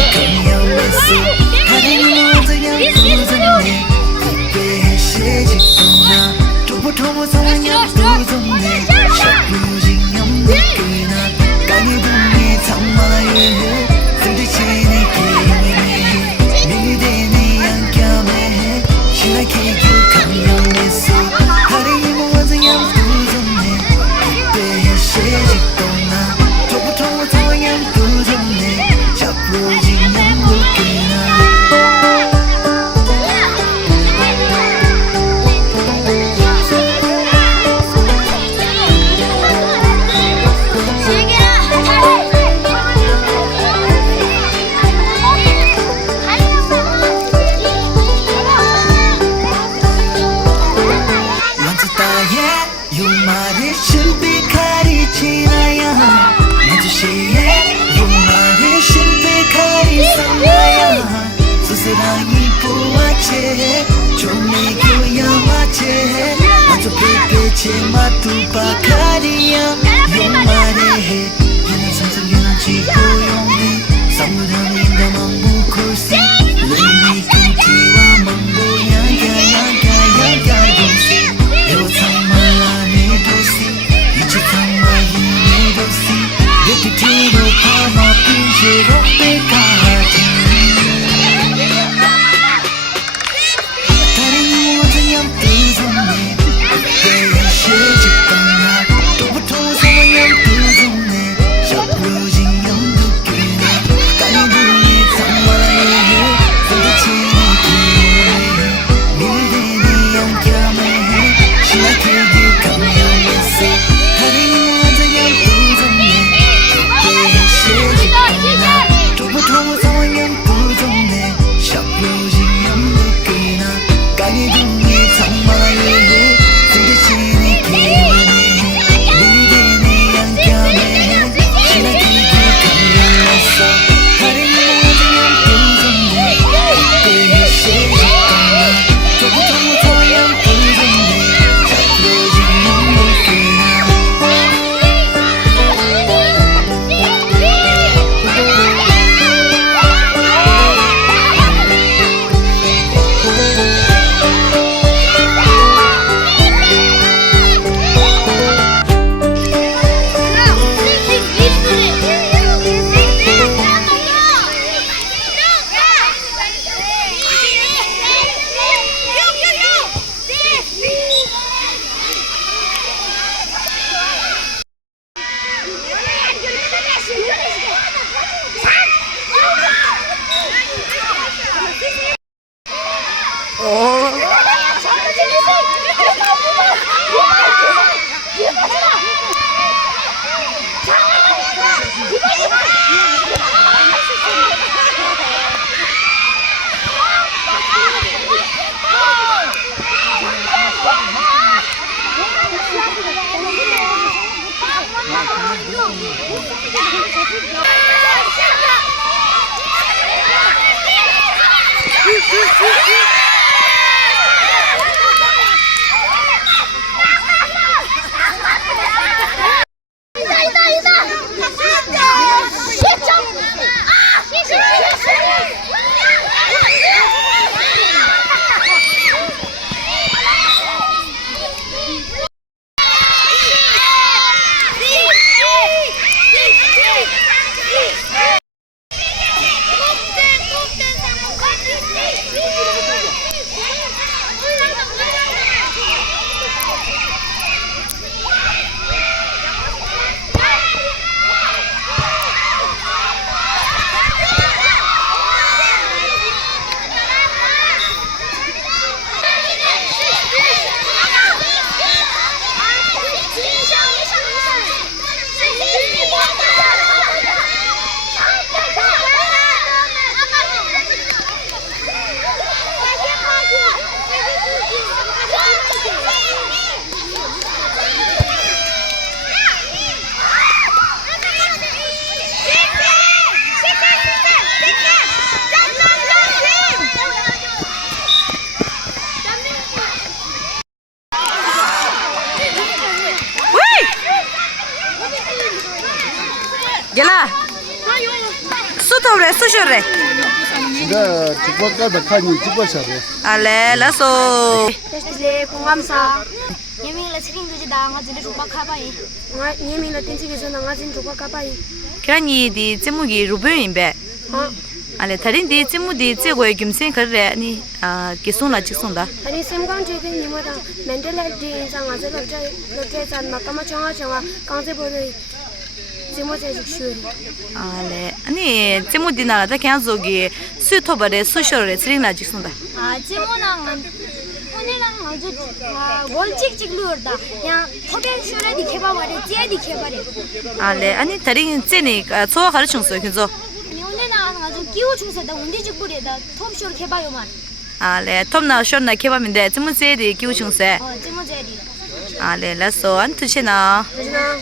강연했어 다른 모든 양도전에 입에 해시지거나 조보통을 성한 양도전에 샤프진 염득이나 강의 분에 담아야 상대체내 기회해 미래내 양감해 신나게 강연했어 다른 모든 양도전에 입에 해시지거나 조보통을 성한 양도전에 샤프진 요말에 신비칼이 지나야 마주시에 요말에 신비칼이 상나야 수스랑이 보아체 조미교야 마체 마주 빛빛이 마투바카리야 요말에 얘는 상상이나 지고용해 사무라니 나만 무콜세 레미 꿈티와 망보야 야야야야야 동시 Tiro pama pinjero pekati 다른 모든 양도전에 그때의 시집강나 또부터 성한 양도전에 샤프로진 양도끼나 까니 소쇼래 소쇼래 내가 직박가다 칸이 직박샤래. 알레 라소 Tesle 공감사. 예민이라 책임 두지 나가 진짜 족박 가봐이. nga 예민이라 땡치게서 나가 진 족박 가봐이. 그라니디 제목이 루베인베 알레 다른디 제목디 제고에 김생 그래 아니 기송나 직송다 아니 샘강 제게 니모다 멘탈리티 상아 저렇게 마카마 정아 강제 보내 제모제 죽슈리. 알레 아니 제목디 나라다 그냥 저기 수토바레 소쇼래 쓰링나 직송다 아 제모랑 오늘랑 아주 월찍찍 루어다. 야 토벤 슈레 디케바 말이 제 디케바리. 알레 아니 다른 제니 초 가르쳐서 그죠 아니 오늘은 아주 기후 중세다 운디직 부리다 톱쇼를 개봐요만. 알레 톰나 쇼나 케바민데 제목세디 기우충세 제모제리. 알레 라소 안투시나 그러나